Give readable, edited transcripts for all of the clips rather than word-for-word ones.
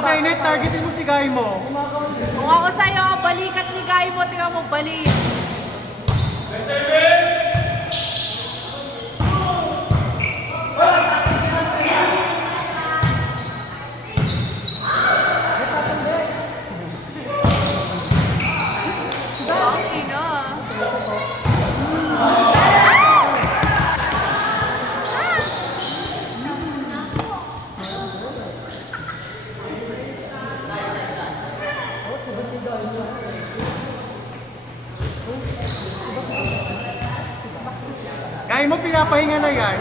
Kainet, targetin mo si Guy mo. Kung ako sa'yo, balikat ni Guy mo, tingnan mo, balik. Guy mo, pinapahinga na yan.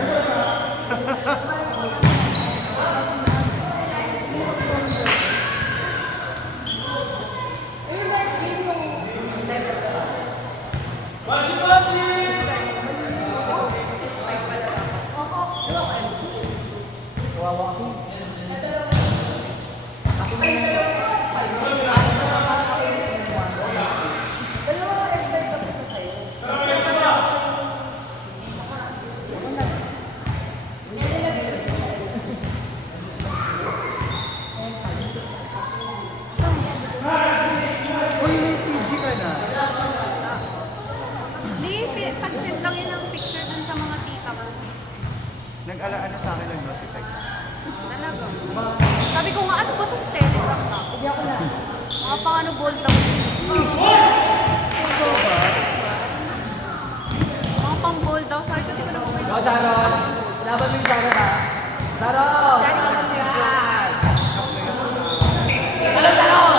Pag-send lang yun ang picture dun sa mga tita ko. Nag-alaala sa akin ng notify. Talaga. Sabi ko nga, ano ba itong telegram ka? Hindi ako na. Mga paano bold lang. Mga pang bold daw. Sabi ko, di ko na kumay. O, Daron! Laban mo yung Daron, ha? Daron! Diyan ka lang yan. Daron, Daron!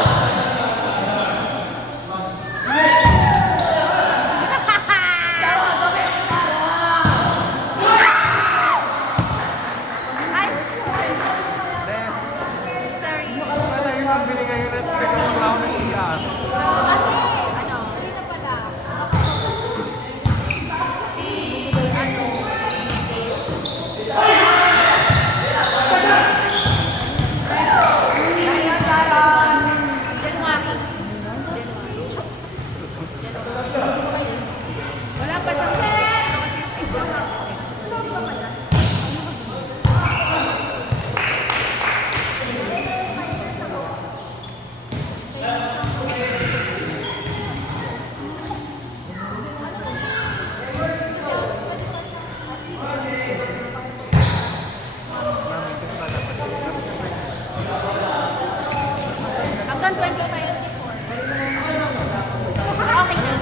Hanggang 2024. Okay na.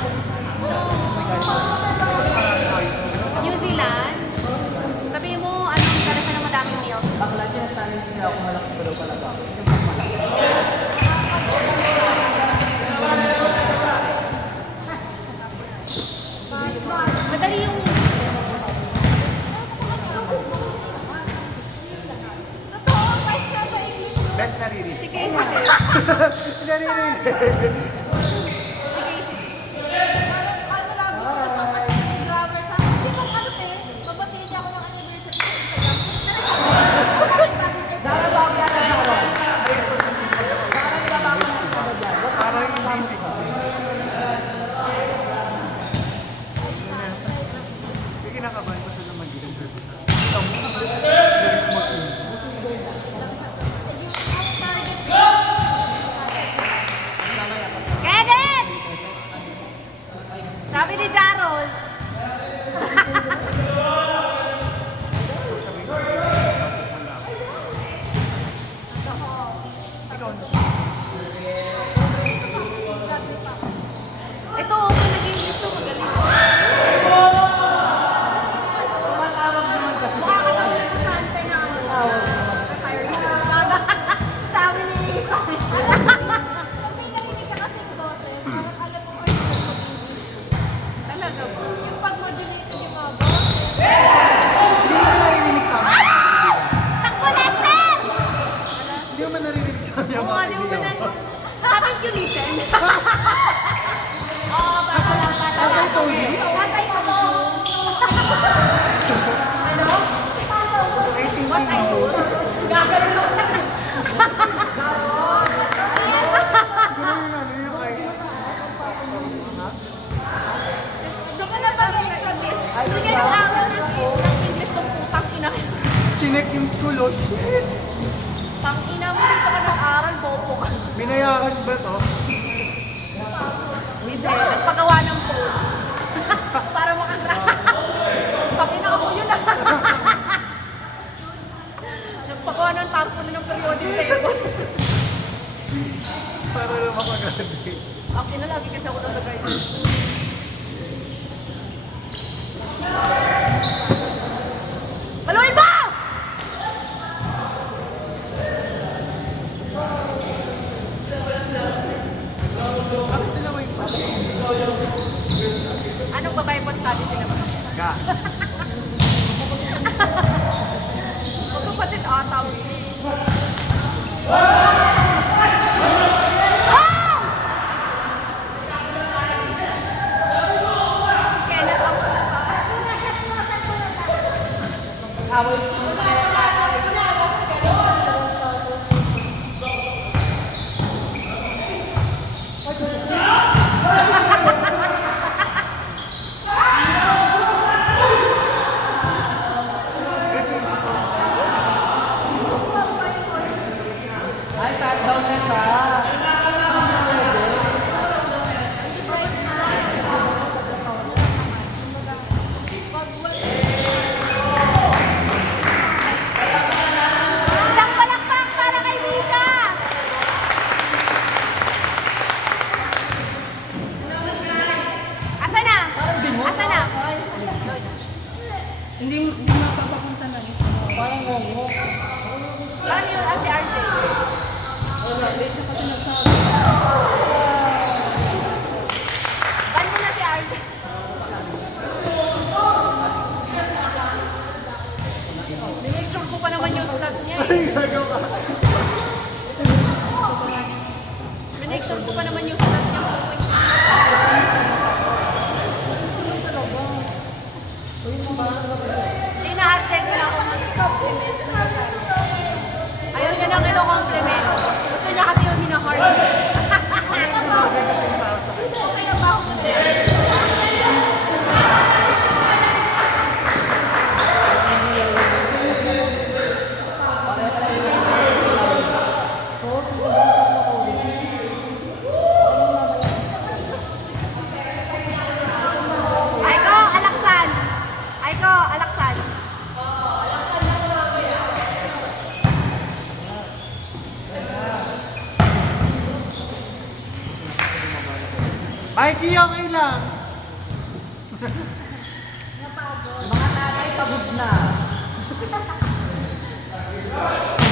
New Zealand. Sabihin mo, anong karasa na madaming meal? Bakla siya, challenge nila ako malaki pa daw talaga. Madali yung... Totoo, kahit nasa English. Best naririnig. Si Casey. Naririnig. Si Casey. Ano lagi ko nagpapatid ng grammar sa akin. Hindi ko ano te, pagbatiin niya ako ng anniversary sa Instagram. Dara ba ako yan, Daron? Parang hindi. Sige, kinakabahan ko sila mag-interview sa Oo nga, di mo ba na... Haven't you listened? Oo, bata lang, bata As I lang. told you. Was I told you? Ano? I think Was I told you? Gagano. Hindi ka na mag-examit. Hindi ka nang aral ng English ng putang ina. Chinek yung school, oh shit! Tang ina mo, dito ka nang aral, bobo ka. Binayaran ba to? Hindi, nagpagawa ng phone. Para makagrabe. Pakina ko yun ah. Nagpagawa ng tarpaulin ng periodic table. Para na makagraduate. Akin na lagi kasi ako nasa guidance. Paluin mo! Bakit dalawa yung pala? Anong babae po study sila ba? Ga. Magkapatid ata eh. Si Kenneth ang puta. Ay, fast down na siya. Isang palakpak para kay Mika! Asa na? Asa na? Hindi mapapapunta na rin. Parang ngongo. Paano yun? Ah, si RJ. Ban mo na si RJ. Make sure ko pa naman yung slot niya eh. Make sure ko pa naman yung slot niya. Hindi na-check na ako mag-compliment. Ayaw niya nang ino-compliment. Gusto niya kasi yung hina-hard. Okay na ba ako? Aiko, alaksan! Aiko, alaksan! Mikey, okay lang. Mga tatay, pagod na.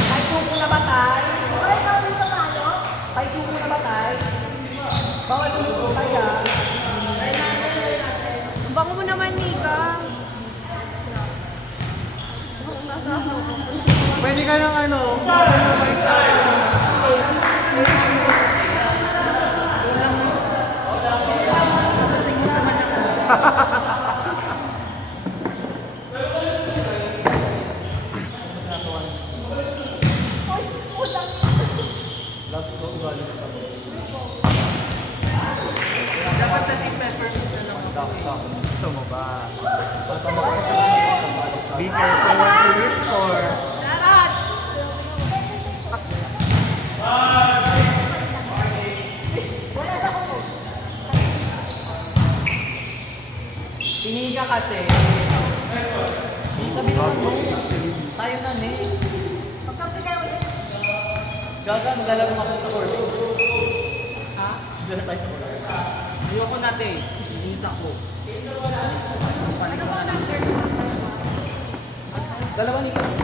Tay suko na ba, tay? Ay, kami sa malo? Tay suko na ba, tay? Bawal suko, tay, ah. Ang bango mo naman, Nika. Nasa ako. Pwede ka ng ano, Dapat sa team pepper na lang. Gusto mo ba? Be careful what you wish for. Charot! Tiniga kasi. Sabi naman mo, tayo na, ne. Magkampi kayo ulit. Gaga, maglalaro ako sa court. Ha? Maglalaro tayo sa court. Ayoko natin. Inis ako. Dalawa ni Coach.